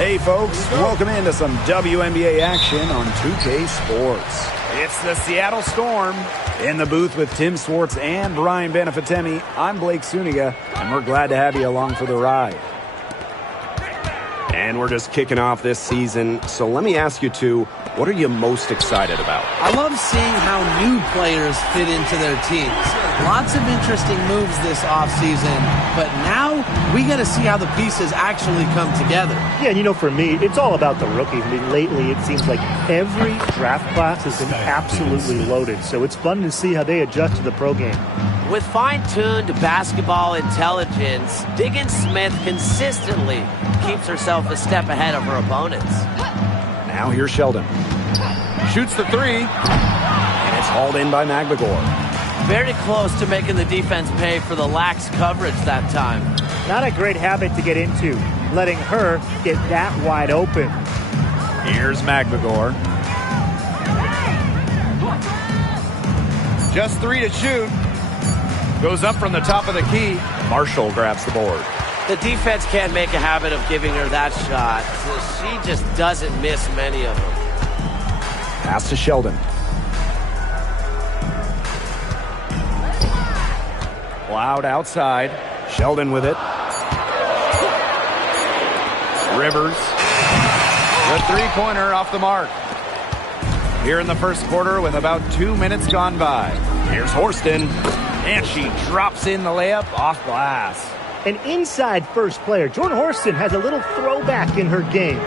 Hey folks, welcome into some WNBA action on 2K Sports. It's the Seattle Storm. In the booth with Tim Swartz and Brian Benefitemi, I'm Blake Suniga, and we're glad to have you along for the ride. And we're just kicking off this season, so let me ask you two, what are you most excited about? I love seeing how new players fit into their teams. Lots of interesting moves this offseason, but now we got to see how the pieces actually come together. Yeah, and you know, for me, it's all about the rookies. I mean, lately it seems like every draft class has been absolutely loaded, so it's fun to see how they adjust to the pro game. With fine-tuned basketball intelligence, Diggins Smith consistently keeps herself a step ahead of her opponents. Now here's Sheldon. Shoots the three, and it's hauled in by Magbagor. Very close to making the defense pay for the lax coverage that time. Not a great habit to get into, letting her get that wide open. Here's Magbagor. Just three to shoot. Goes up from the top of the key. Marshall grabs the board. The defense can't make a habit of giving her that shot. She just doesn't miss many of them. Pass to Sheldon. Loud outside. Sheldon with it. Rivers. The three-pointer off the mark. Here in the first quarter with about 2 minutes gone by. Here's Horston. And she drops in the layup off glass. An inside first player. Jordan Horston has a little throwback in her game.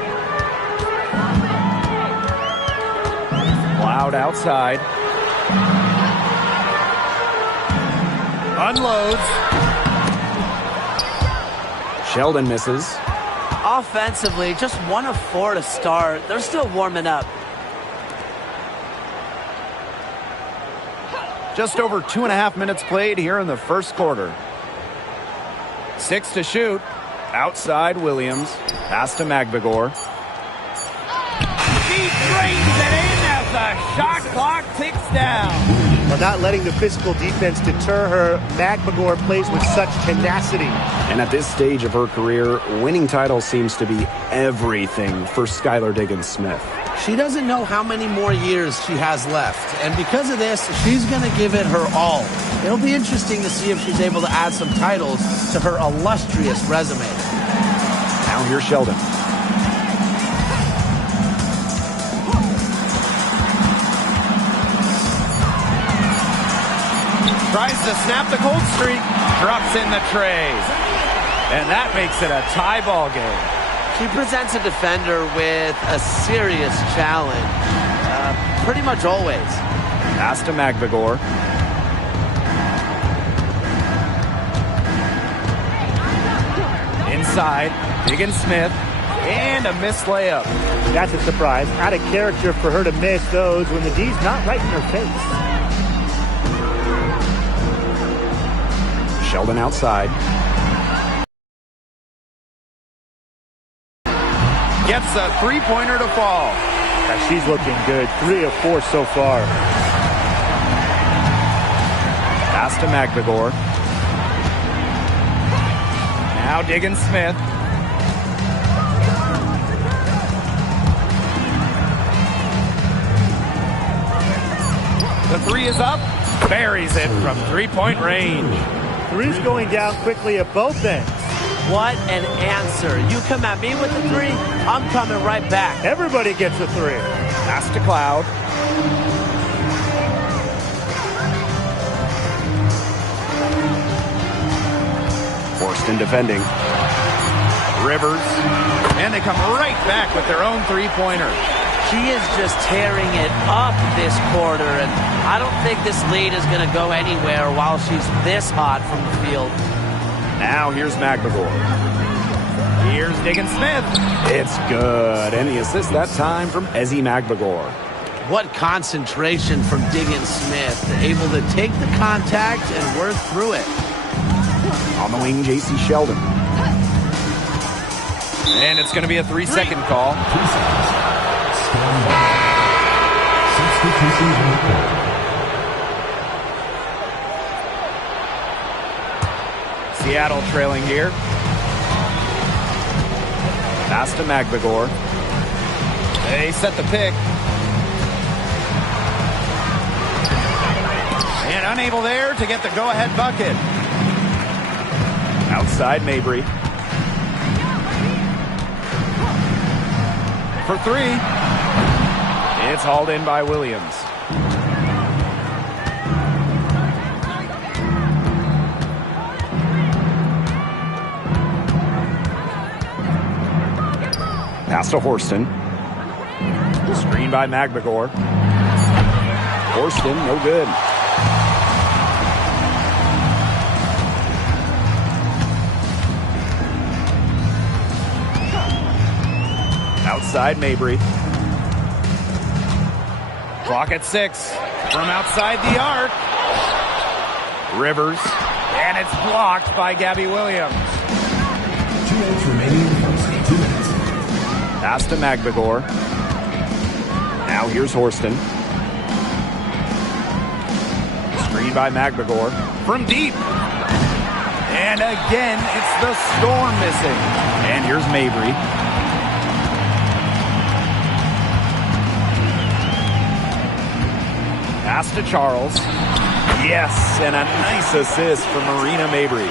Loud outside. Unloads. Sheldon misses. Offensively, just 1 of 4 to start. They're still warming up. Just over 2.5 minutes played here in the first quarter. 6 to shoot. Outside Williams. Pass to Magbagor. She drains it in as the shot clock ticks down. Well, not letting the physical defense deter her, Magbagor plays with such tenacity. And at this stage of her career, winning titles seems to be everything for Skylar Diggins-Smith. She doesn't know how many more years she has left, and because of this, she's going to give it her all. It'll be interesting to see if she's able to add some titles to her illustrious resume. Now here's Sheldon. Tries to snap the cold streak, drops in the tray. And that makes it a tie ball game. She presents a defender with a serious challenge, pretty much always. Pass to Magbagor. Inside, Diggins Smith, and a missed layup. That's a surprise. Out of character for her to miss those when the D's not right in her face. Sheldon outside. Gets a three-pointer to fall. Now she's looking good. 3 of 4 so far. Pass to Magbagor. Now Diggins Smith. The three is up. Buries it from three-point range. Three's going down quickly at both ends. What an answer. You come at me with the three, I'm coming right back. Everybody gets a 3. Pass to Cloud. Horston defending. Rivers. And they come right back with their own three-pointer. She is just tearing it up this quarter, and I don't think this lead is going to go anywhere while she's this hot from the field. Now here's Magbagor. Here's Diggins Smith. It's good. And the assist that time from Ezzy Magbagor. What concentration from Diggins Smith. Able to take the contact and work through it. On the wing, J.C. Sheldon. And it's going to be a 3-second call. Seattle trailing here. Pass to Magbagor. They set the pick. And unable there to get the go-ahead bucket. Outside Mabry. For three. It's hauled in by Williams. Pass to Horston. Screen by Magbagor. Horston, no good. Outside Mabry. Clock at 6. From outside the arc. Rivers. And it's blocked by Gabby Williams. 2 minutes remaining in the first. 2 minutes. Pass to Magbagor. Now here's Horston. Screen by Magbagor. From deep. And again, it's the Storm missing. And here's Mabry. Pass to Charles. Yes, and a nice assist from Marina Mabry.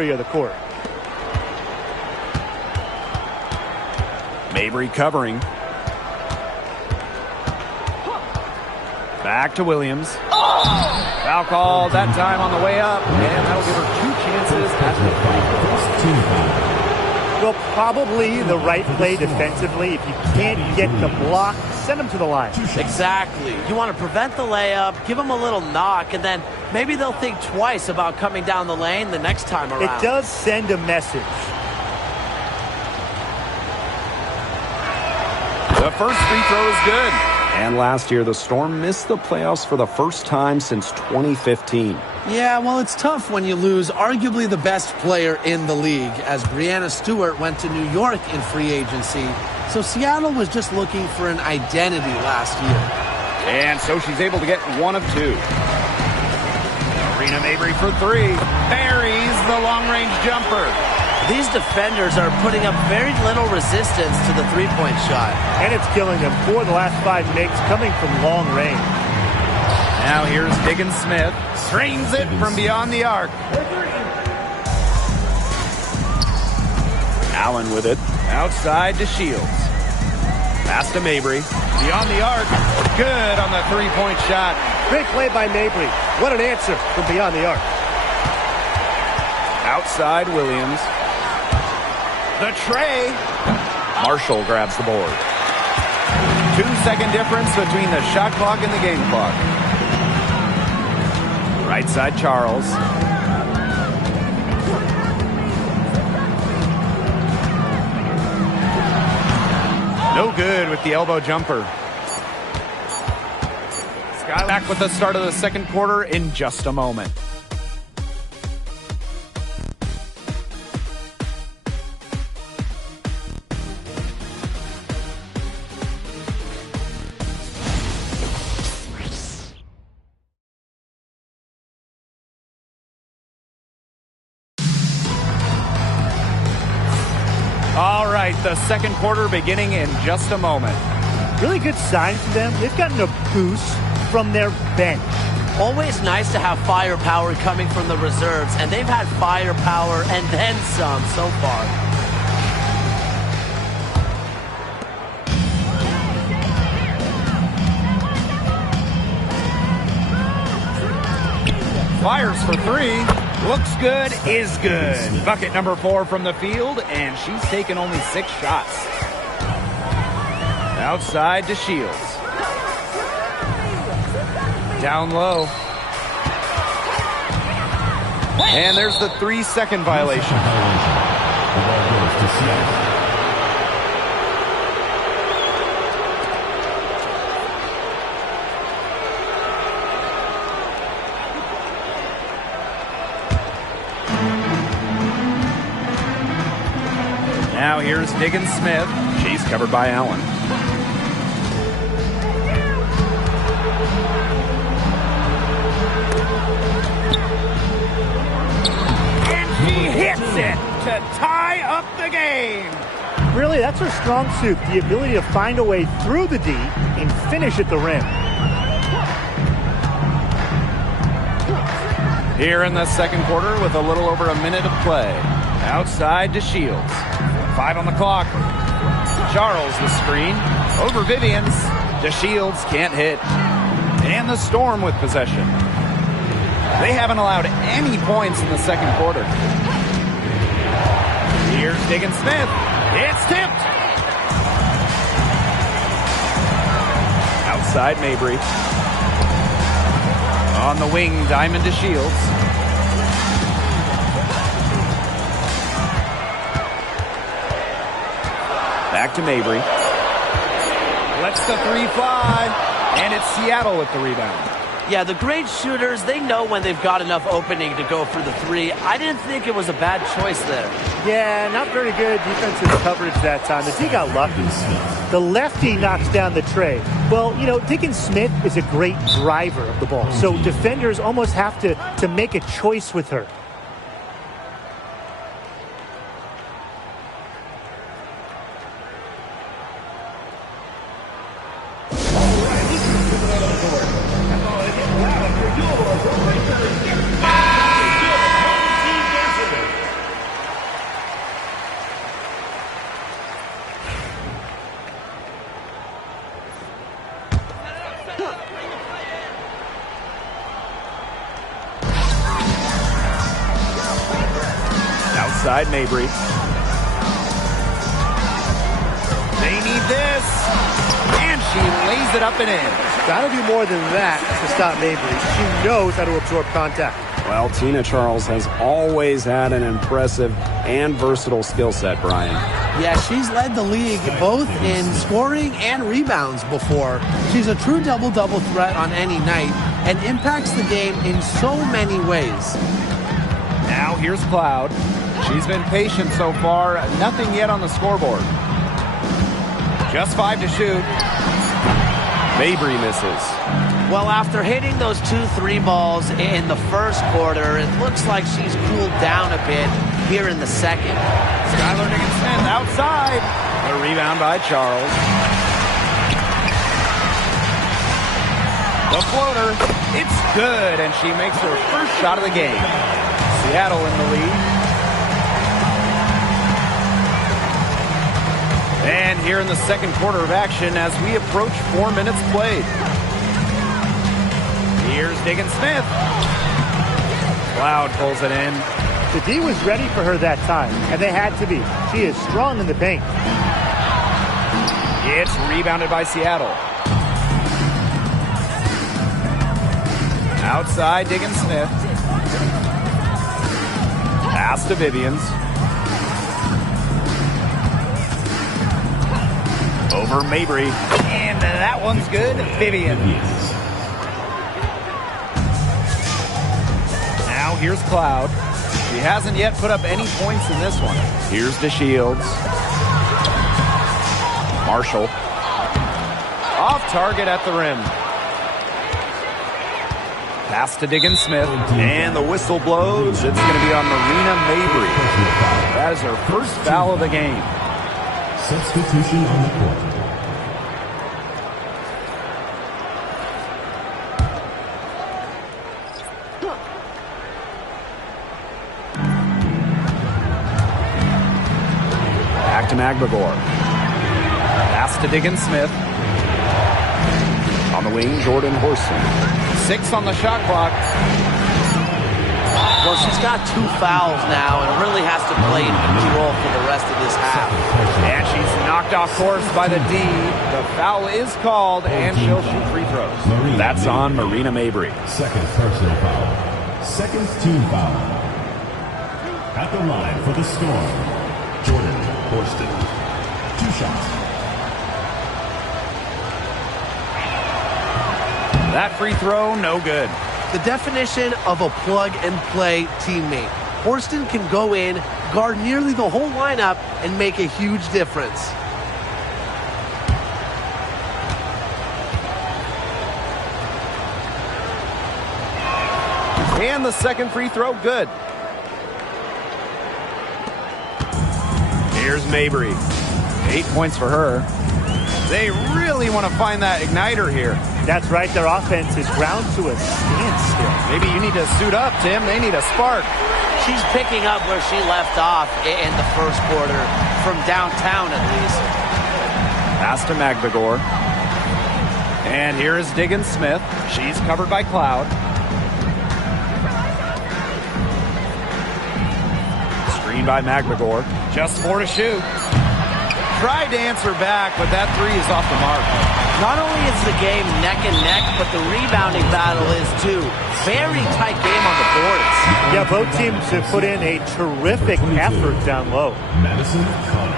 Area of the court. Mabry covering. Back to Williams. Foul call that time on the way up, and that'll give her 2 chances at the free throw. Well, probably the right play defensively. If you can't get the block, send them to the line. Exactly. You want to prevent the layup, give them a little knock, and then maybe they'll think twice about coming down the lane the next time around. It does send a message. The first free throw is good. And last year, the Storm missed the playoffs for the first time since 2015. Yeah, well, it's tough when you lose arguably the best player in the league, as Breanna Stewart went to New York in free agency. So Seattle was just looking for an identity last year. And so she's able to get 1 of 2. Marina Mabry for 3. Buries the long-range jumper. These defenders are putting up very little resistance to the three-point shot. And it's killing them. 4 of the last 5 makes coming from long range. Now here's Diggins Smith. Strains it from beyond the arc. Allen with it. Outside to Shields. Pass to Mabry. Beyond the arc. Good on the three-point shot. Great play by Mabry. What an answer from beyond the arc. Outside Williams. The tray. Marshall grabs the board. 2-second difference between the shot clock and the game clock. Right side Charles. No good with the elbow jumper. Sky back with the start of the second quarter in just a moment. All right, the second quarter beginning in just a moment. Really good sign for them. They've gotten a boost from their bench. Always nice to have firepower coming from the reserves, and they've had firepower and then some so far. Fires for 3. Looks good, is good. Bucket number 4 from the field, and she's taken only 6 shots. Outside to Shields. Down low. And there's the 3-second violation. The ball goes to Seattle. Now here's Diggins Smith. She's covered by Allen. to tie up the game. Really, that's her strong suit, the ability to find a way through the D and finish at the rim. Here in the second quarter with a little over a minute of play. Outside to Shields. 5 on the clock. Charles the screen. Over Vivians. To Shields, can't hit. And the Storm with possession. They haven't allowed any points in the second quarter. Here's Diggins Smith. It's tipped. Outside Mabry. On the wing, Diamond to Shields. Back to Mabry. Lets the 3 fly. And it's Seattle with the rebound. Yeah, the great shooters, they know when they've got enough opening to go for the 3. I didn't think it was a bad choice there. Yeah, not very good defensive coverage that time. The D got lucky. The lefty knocks down the tray. Well, you know, Diggins Smith is a great driver of the ball, so defenders almost have to make a choice with her. Outside Mabry. They need this. And she lays it up and in. Gotta do more than that to stop Mabry. She knows how to absorb contact. Well, Tina Charles has always had an impressive and versatile skill set, Brian. Yeah, she's led the league both in scoring and rebounds before. She's a true double-double threat on any night and impacts the game in so many ways. Now here's Cloud. She's been patient so far. Nothing yet on the scoreboard. Just 5 to shoot. Mabry misses. Well, after hitting those 2 3 balls in the first quarter, it looks like she's cooled down a bit here in the second. Skylar Diggins-Smith outside. A rebound by Charles. The floater. It's good, and she makes her first shot of the game. Seattle in the lead. And here in the second quarter of action as we approach 4 minutes played. Here's Diggins Smith. Cloud pulls it in. The D was ready for her that time, and they had to be. She is strong in the paint. It's rebounded by Seattle. Outside Diggins Smith. Pass to Vivians. Over Mabry. And that one's good. Vivians. Now here's Cloud. She hasn't yet put up any points in this one. Here's DeShields. Marshall. Off target at the rim. Pass to Diggins Smith. And the whistle blows. It's going to be on Marina Mabry. That is her first foul of the game. Substitution on the court. Back to Magbagor. Pass to Diggins Smith. On the wing, Jordan Horson. 6 on the shot clock. Well, she's got 2 fouls now and really has to play in control for the rest of this half. And she's knocked off course by the D. The foul is called, and she'll shoot free throws. That's on Marina Mabry. Second personal foul. Second team foul. At the line for the Storm, Jordan Horston. 2 shots. That free throw, no good. The definition of a plug-and-play teammate. Horston can go in, guard nearly the whole lineup, and make a huge difference. And the second free throw, good. Here's Mabry. 8 points for her. They really want to find that igniter here. That's right. Their offense is ground to a standstill. Maybe you need to suit up, Tim. They need a spark. She's picking up where she left off in the first quarter, from downtown at least. Pass to Magdagor. And here is Diggins Smith. She's covered by Cloud. Screen by Magdagor. Just 4 to shoot. Tried to answer back, but that 3 is off the mark. Not only is the game neck and neck, but the rebounding battle is too. Very tight game on the boards. Yeah, both teams have put in a terrific effort down low. Madison Connor.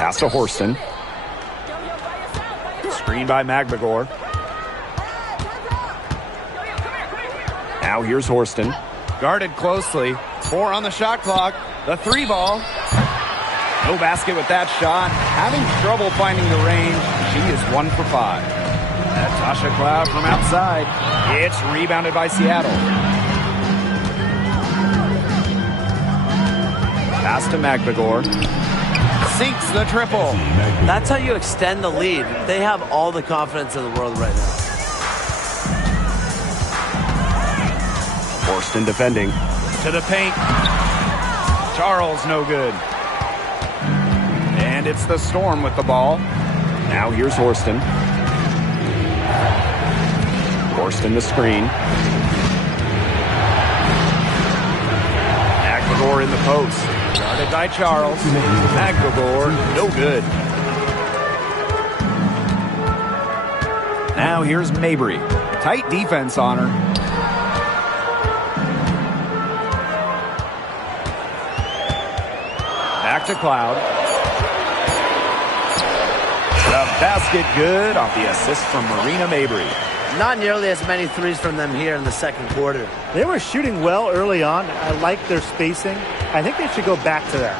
Pass to Horston. Screen by Magdagor. Now here's Horston. Guarded closely. 4 on the shot clock. The 3 ball. No basket with that shot. Having trouble finding the range. She is 1 for 5. Natasha Cloud from outside. It's rebounded by Seattle. Pass to Magdagor. Sinks the triple. That's how you extend the lead. They have all the confidence in the world right now. Horston defending. To the paint. Charles no good. And it's the Storm with the ball. Now here's Horston. Horston the screen. Magdagor in the post. Guarded by Charles. Magdagor, no good. Now here's Mabry. Tight defense on her. Back to Cloud. The basket good off the assist from Marina Mabry. Not nearly as many threes from them here in the second quarter. They were shooting well early on. I like their spacing. I think they should go back to that.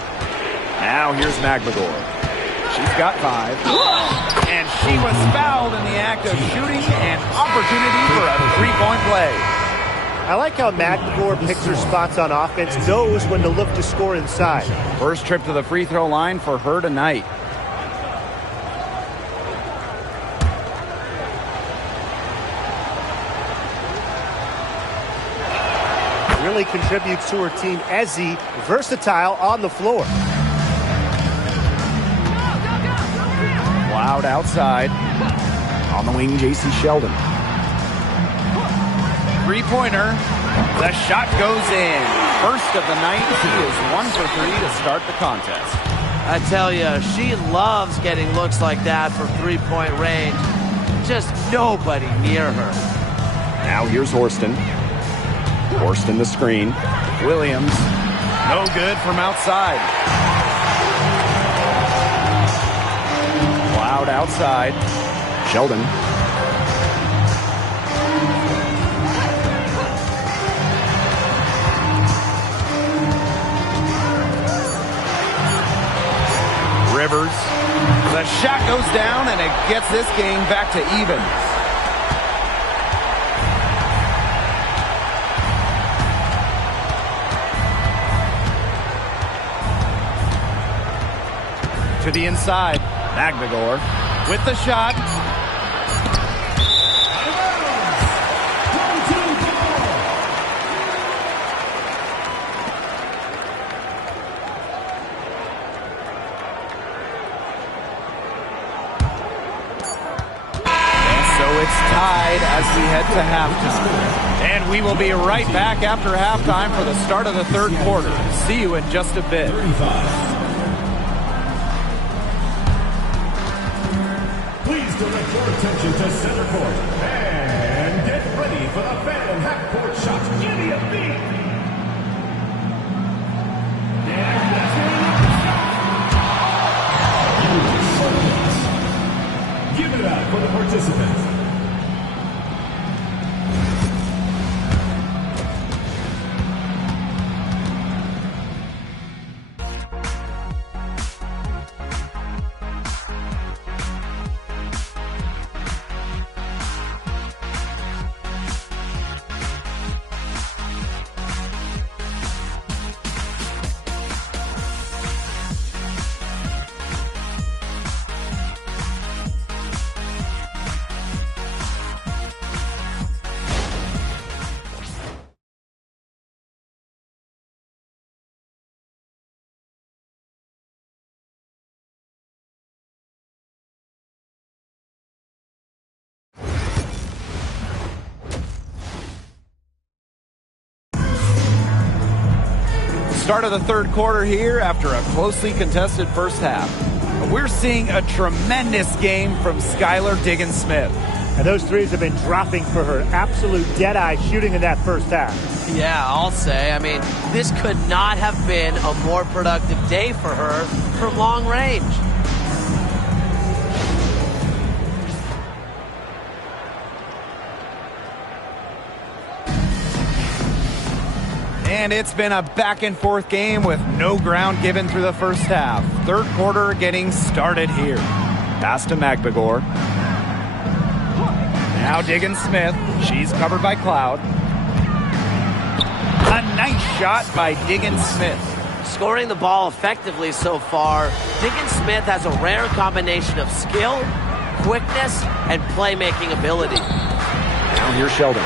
Now here's Magdagor. She's got 5. And she was fouled in the act of shooting, an opportunity for a 3-point play. I like how Magdagor picks her spots on offense, knows when to look to score inside. First trip to the free throw line for her tonight. Really contributes to her team. Ezzy, versatile on the floor. Cloud outside. On the wing, J.C. Sheldon. Three-pointer. The shot goes in. First of the night. He is 1 for 3 to start the contest. I tell you, she loves getting looks like that from three-point range. Just nobody near her. Now here's Horston. Horston the screen. Williams. No good from outside. Cloud outside. Sheldon. Rivers. The shot goes down, and it gets this game back to even. To the inside. Magdagor with the shot. It's tied as we head to halftime. And we will be right back after halftime for the start of the third quarter. See you in just a bit. 35. Please direct your attention to center court. And get ready for the Phantom half-court shot. Give me a beat. Give it up for the participants. Start of the third quarter here after a closely contested first half. We're seeing a tremendous game from Skylar Diggins-Smith. And those threes have been dropping for her. Absolute dead-eye shooting in that first half. Yeah, I'll say. I mean, this could not have been a more productive day for her from long range. And it's been a back-and-forth game with no ground given through the first half. Third quarter getting started here. Pass to Magbagor. Now Diggins-Smith. She's covered by Cloud. A nice shot by Diggins-Smith. Scoring the ball effectively so far, Diggins-Smith has a rare combination of skill, quickness, and playmaking ability. Now here's Sheldon.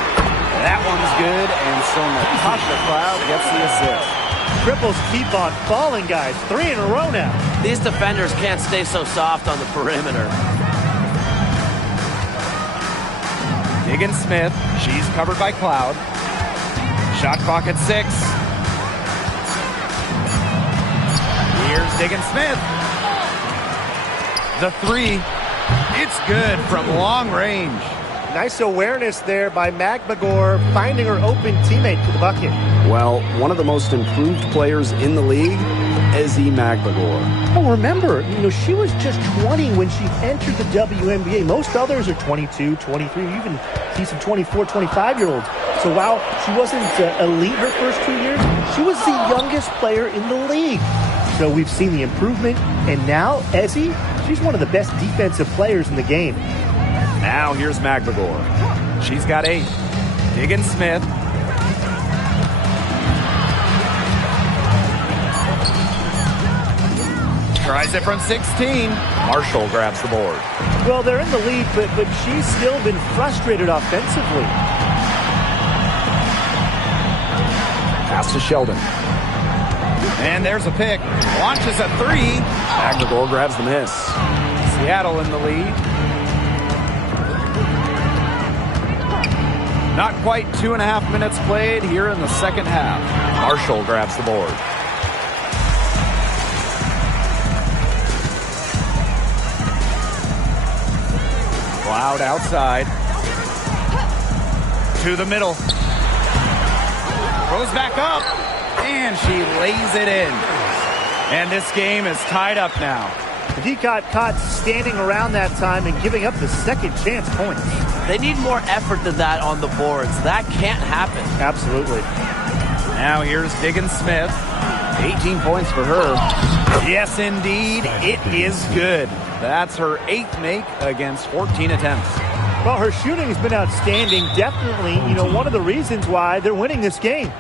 That one's good, and so Natasha Cloud gets the assist. Triples keep on falling, guys. 3 in a row now. These defenders can't stay so soft on the perimeter. Diggins-Smith, she's covered by Cloud. Shot clock at 6. Here's Diggins-Smith. The 3, it's good from long range. Nice awareness there by Magbagor, finding her open teammate for the bucket. Well, one of the most improved players in the league, Ezi Magbagor. Oh, remember, she was just 20 when she entered the WNBA. Most others are 22, 23, you even see some 24, 25-year-olds. So while she wasn't elite her first 2 years, she was the youngest player in the league. So we've seen the improvement, and now Ezi, she's one of the best defensive players in the game. Now here's Magbagor. She's got 8. Diggins-Smith. Tries it from 16. Marshall grabs the board. Well, they're in the lead, but she's still been frustrated offensively. Pass to Sheldon. And there's a pick. Launches a 3. Magbagor grabs the miss. Seattle in the lead. Not quite 2.5 minutes played here in the second half. Marshall grabs the board. Cloud outside. To the middle. Throws back up. And she lays it in. And this game is tied up now. He got caught standing around that time and giving up the second chance points. They need more effort than that on the boards. That can't happen. Absolutely. Now here's Diggins-Smith. 18 points for her. Yes, indeed. It is good. That's her 8th make against 14 attempts. Well, her shooting has been outstanding. Definitely, one of the reasons why they're winning this game.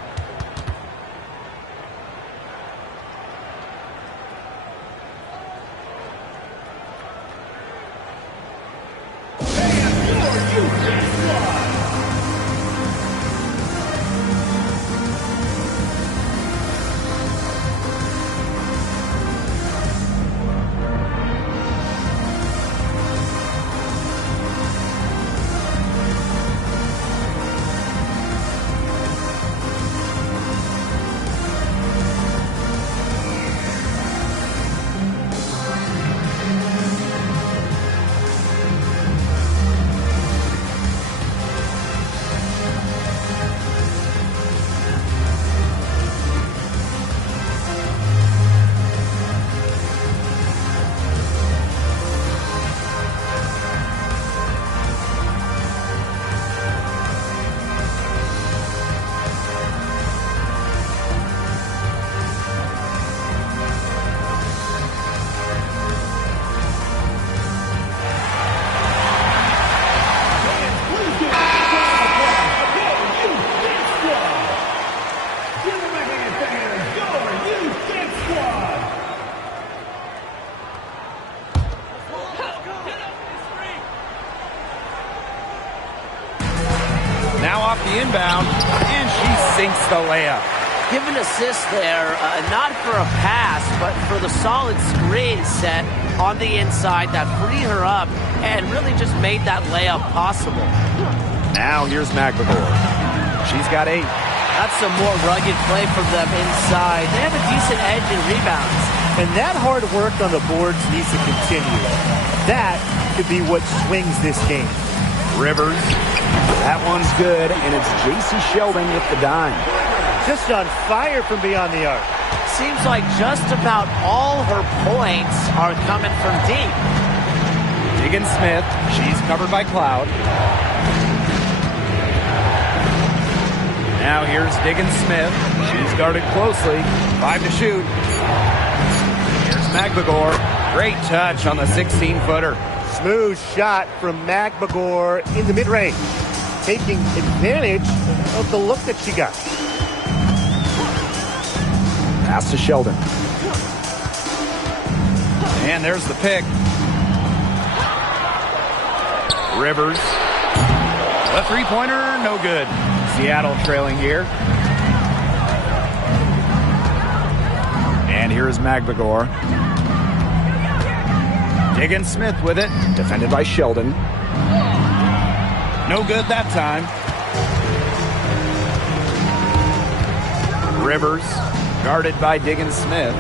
Now off the inbound, and she sinks the layup. Give an assist there, not for a pass, but for the solid screen set on the inside that freed her up and really just made that layup possible. Now here's Magbagor. She's got 8. That's some more rugged play from them inside. They have a decent edge in rebounds. And that hard work on the boards needs to continue. That could be what swings this game. Rivers. That one's good, and it's J.C. Sheldon with the dime. Just on fire from beyond the arc. Seems like just about all her points are coming from deep. Diggins-Smith, she's covered by Cloud. Now here's Diggins-Smith. She's guarded closely. 5 to shoot. Here's Magbagor. Great touch on the 16-footer. Smooth shot from Magbagor in the mid-range, taking advantage of the look that she got. Pass to Sheldon. And there's the pick. Rivers. A three-pointer, no good. Seattle trailing here. And here's Magbagor. Diggins-Smith with it. Defended by Sheldon. No good that time. Rivers, guarded by Diggins-Smith.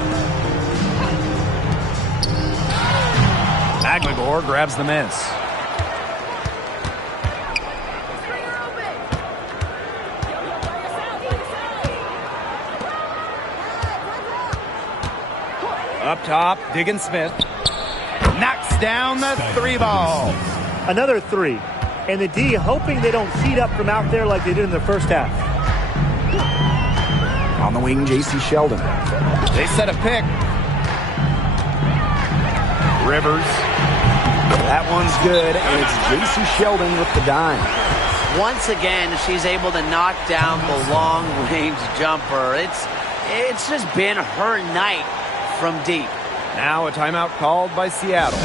Magbagor grabs the miss. Up top, Diggins-Smith knocks down the three ball. Another three. And the D hoping they don't heat up from out there like they did in the first half. On the wing, J.C. Sheldon. They set a pick. Rivers. That one's good, and it's J.C. Sheldon with the dime. Once again, she's able to knock down the long-range jumper. It's just been her night from deep. Now a timeout called by Seattle.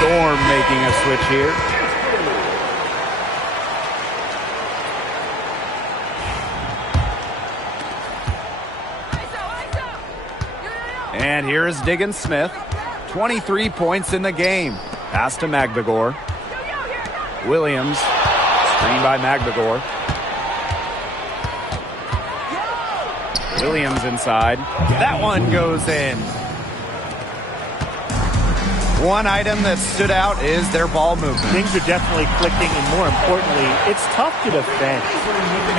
Storm making a switch here. And here is Diggins-Smith. 23 points in the game. Pass to Magbagor. Williams. Screen by Magbagor. Williams inside. That one goes in. One item that stood out is their ball movement. Things are definitely clicking, and more importantly, it's tough to defend.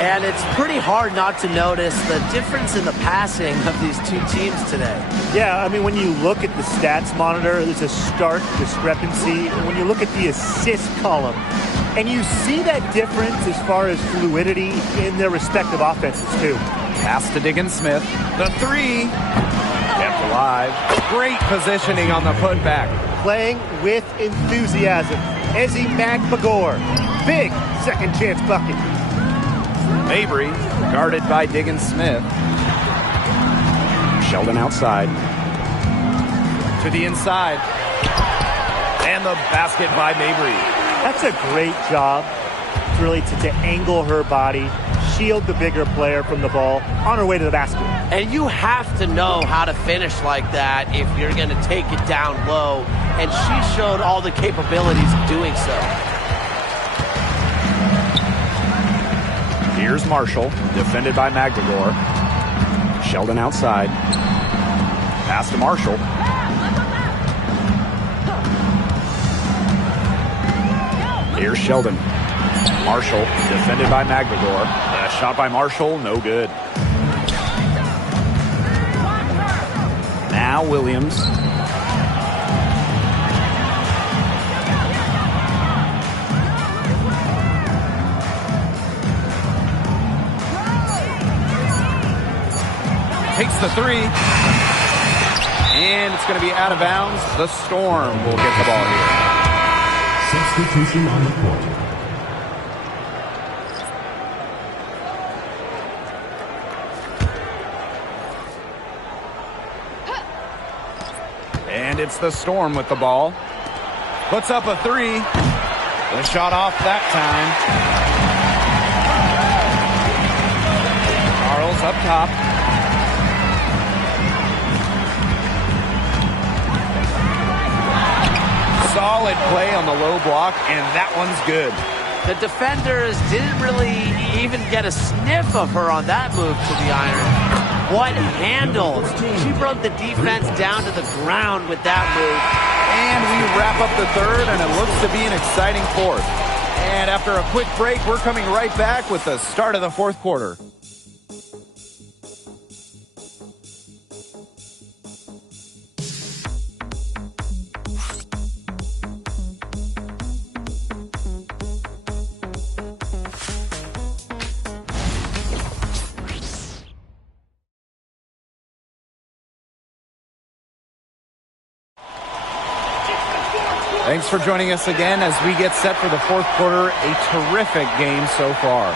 And it's pretty hard not to notice the difference in the passing of these two teams today. Yeah, I mean, when you look at the stats monitor, there's a stark discrepancy. And when you look at the assist column, and you see that difference as far as fluidity in their respective offenses, too. Pass to Diggins-Smith. The three. Kept alive. Great positioning on the putback. Playing with enthusiasm. Ezi Magbagor. Big second chance bucket. Mabry, guarded by Diggins-Smith. Sheldon outside. To the inside. And the basket by Mabry. That's a great job, really, to angle her body, shield the bigger player from the ball on her way to the basket. And you have to know how to finish like that if you're going to take it down low. And she showed all the capabilities of doing so. Here's Marshall, defended by Magbagor. Sheldon outside. Pass to Marshall. Here's Sheldon. Marshall, defended by Maglador. Shot by Marshall, no good. Now Williams. Takes the three. And it's going to be out of bounds. The Storm will get the ball here. Substitution on the court. And it's the Storm with the ball. Puts up a three. The shot off that time. Charles up top. Solid play on the low block, and that one's good. The defenders didn't really even get a sniff of her on that move to the iron. What handles! She brought the defense down to the ground with that move. And we wrap up the third, and it looks to be an exciting fourth. And after a quick break, we're coming right back with the start of the fourth quarter. Thanks for joining us again as we get set for the fourth quarter. A terrific game so far.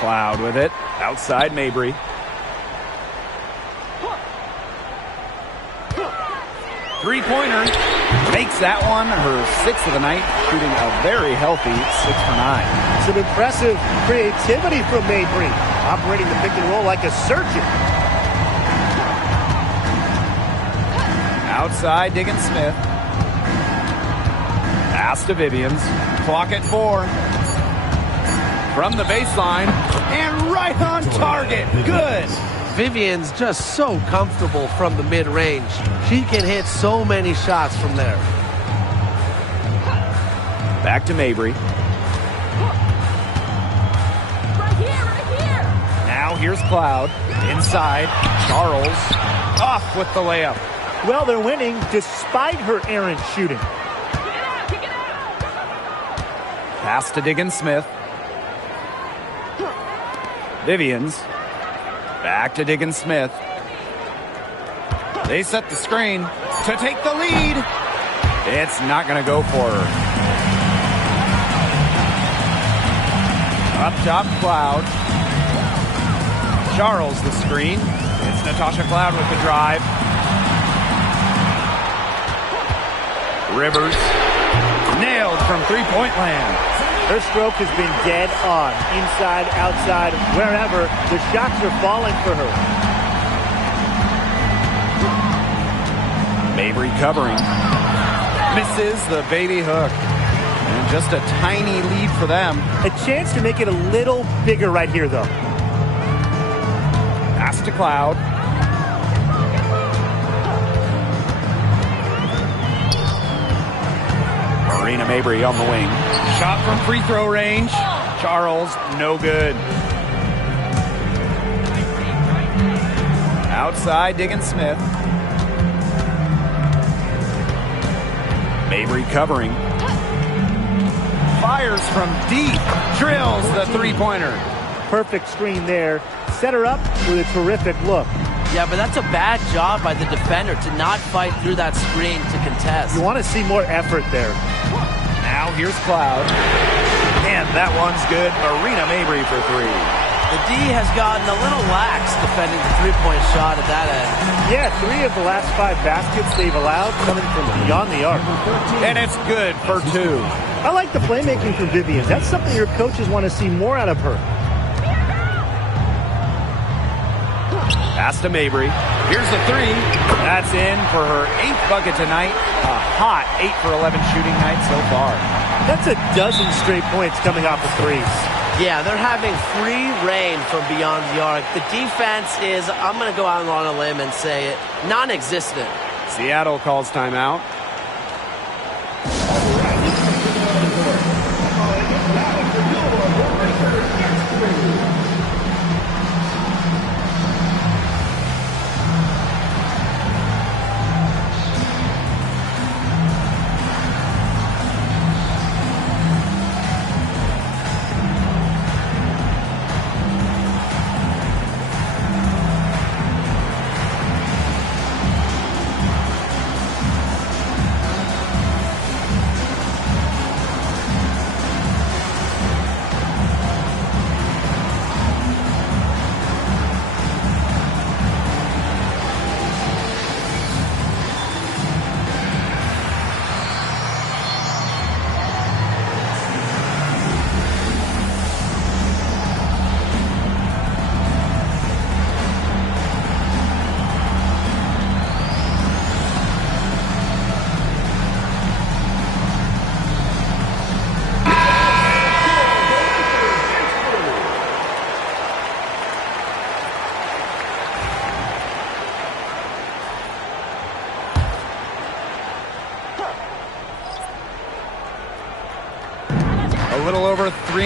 Cloud with it. Outside Mabry. Three-pointer. Makes that one her sixth of the night, shooting a very healthy 6 for 9. Some impressive creativity from Mabry, operating the pick and roll like a surgeon. Outside, Diggins Smith. Pass to Vivians. Clock at 4. From the baseline. And right on target. Good. Vivian's just so comfortable from the mid-range. She can hit so many shots from there. Back to Mabry. Right here. Now here's Cloud. Inside. Charles. Off with the layup. Well, they're winning despite her errant shooting. Pass to Diggins Smith. Vivians. Back to Diggins Smith. They set the screen to take the lead. It's not going to go for her. Up top, Cloud. Charles the screen. It's Natasha Cloud with the drive. Rivers. Nailed from three-point land. Her stroke has been dead on. Inside, outside, wherever. The shots are falling for her. Mabry covering. Misses the baby hook. And just a tiny lead for them. A chance to make it a little bigger right here, though. Pass to Cloud. Marina Mabry on the wing. Shot from free throw range. Charles, no good. Outside, Diggins Smith. Mabry covering. Fires from deep. Drills the three-pointer. Perfect screen there. Set her up with a terrific look. Yeah, but that's a bad job by the defender to not fight through that screen to contest. You want to see more effort there. Now here's Cloud. And that one's good. Marina Mabry for three. The D has gotten a little lax defending the three-point shot at that end. Yeah, 3 of the last 5 baskets they've allowed coming from beyond the arc. And it's good for 2. I like the playmaking from Vivian. That's something your coaches want to see more out of her. Pass to Mabry. Here's the 3. That's in for her 8th bucket tonight. A hot 8 for 11 shooting night so far. That's a dozen straight points coming off the threes. Yeah, they're having free reign from beyond the arc. The defense is, I'm going to go out on a limb and say it, non-existent. Seattle calls timeout.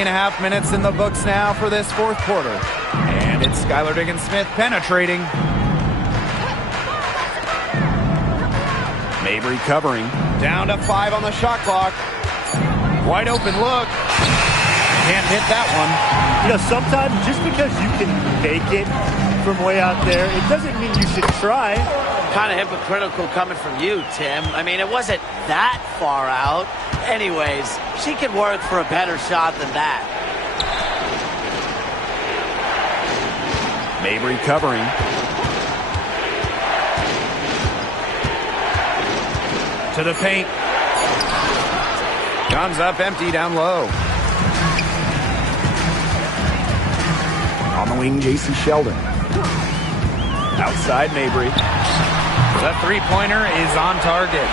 3.5 minutes in the books now for this fourth quarter. And it's Skylar Diggins-Smith penetrating. Mabry covering. Down to 5 on the shot clock. Wide open look. Can't hit that one. You know, sometimes just because you can make it from way out there, it doesn't mean you should try. Kind of hypocritical coming from you, Tim. I mean, it wasn't that far out. Anyways, she can work for a better shot than that. Mabry covering. To the paint. Comes up empty down low. On the wing, J.C. Sheldon. Outside Mabry. The three-pointer is on target.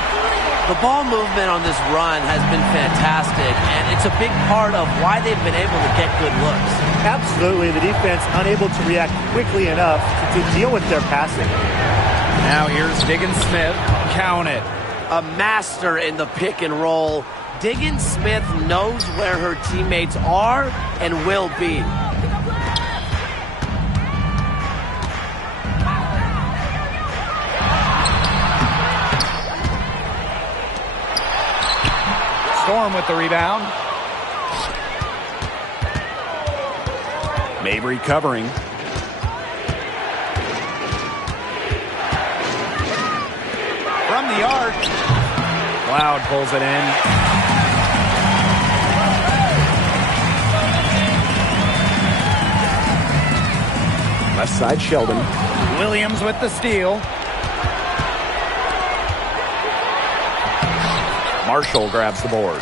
The ball movement on this run has been fantastic, and it's a big part of why they've been able to get good looks. Absolutely. The defense unable to react quickly enough to deal with their passing. Now here's Diggins-Smith. Count it. A master in the pick and roll. Diggins-Smith knows where her teammates are and will be. Storm with the rebound. Mabry covering. From the arc. Cloud pulls it in. Left side Sheldon. Williams with the steal. Marshall grabs the board.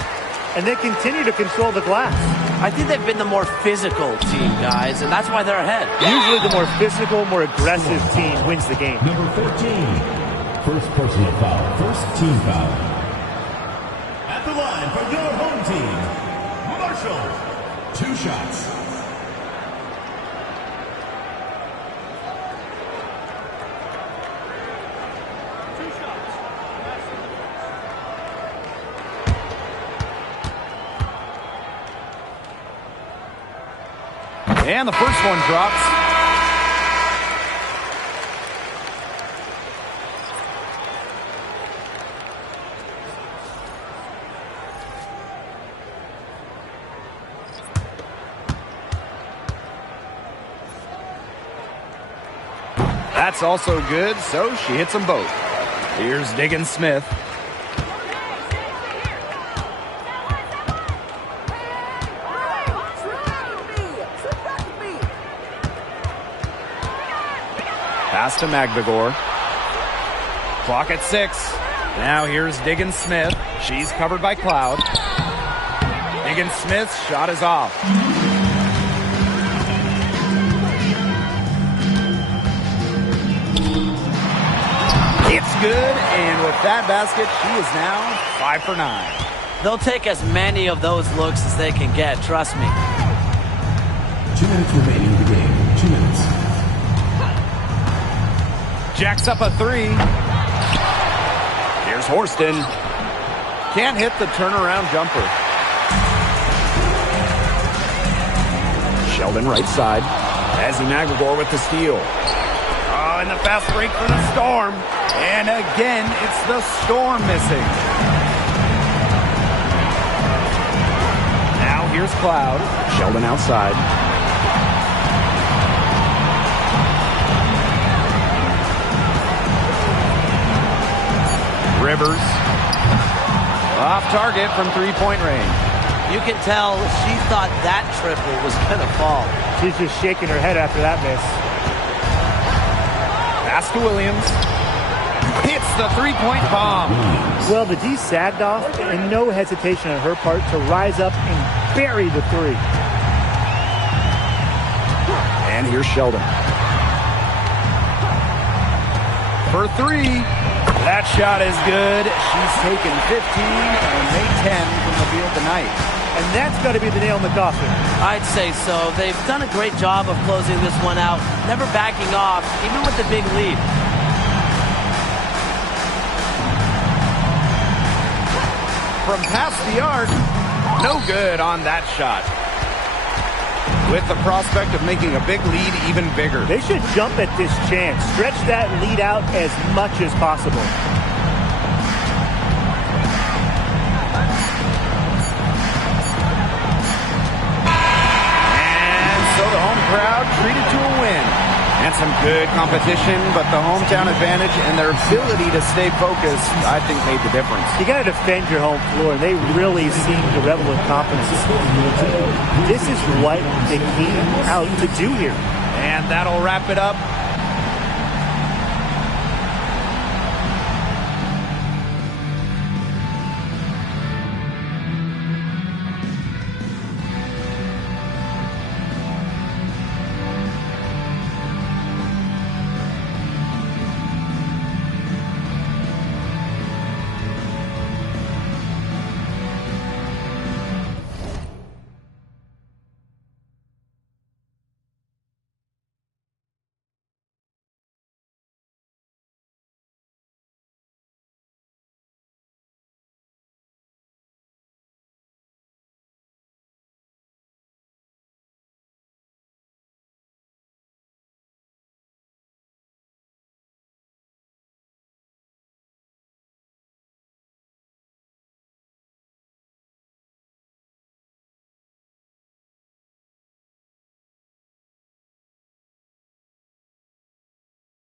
And they continue to control the glass. I think they've been the more physical team, guys, and that's why they're ahead. Usually the more physical, more aggressive team wins the game. Number 14, first personal foul, first team foul. At the line for your home team, Marshall, 2 shots. And the first one drops. That's also good, so she hits them both. Here's Diggins-Smith. Pass to Magdagor. Clock at 6. Now here's Diggins-Smith. She's covered by Cloud. Diggins-Smith's shot is off. It's good, and with that basket, she is now 5 for 9. They'll take as many of those looks as they can get, trust me. 2 minutes remaining in the game. 2 minutes. Jacks up a 3. Here's Horston. Can't hit the turnaround jumper. Sheldon right side. Azzy Magdagor with the steal. Oh, and the fast break for the Storm. And again, it's the Storm missing. Now here's Cloud. Sheldon outside. Rivers. Off target from three-point range. You can tell she thought that triple was going to fall. She's just shaking her head after that miss. Pass to Williams. Hits the three-point bomb. Well, the D sagged off, and no hesitation on her part to rise up and bury the 3. And here's Sheldon. For 3. That shot is good. She's taken 15 and made 10 from the field tonight. And that's got to be the nail in the coffin. I'd say so. They've done a great job of closing this one out, never backing off, even with the big lead. From past the arc, no good on that shot. with the prospect of making a big lead even bigger. They should jump at this chance. Stretch that lead out as much as possible. And so the home crowd treated to a win. And some good competition, but the hometown advantage and their ability to stay focused, I think, made the difference. You got to defend your home floor, and they really seem to revel in confidence. This is what they came out to do here. And that'll wrap it up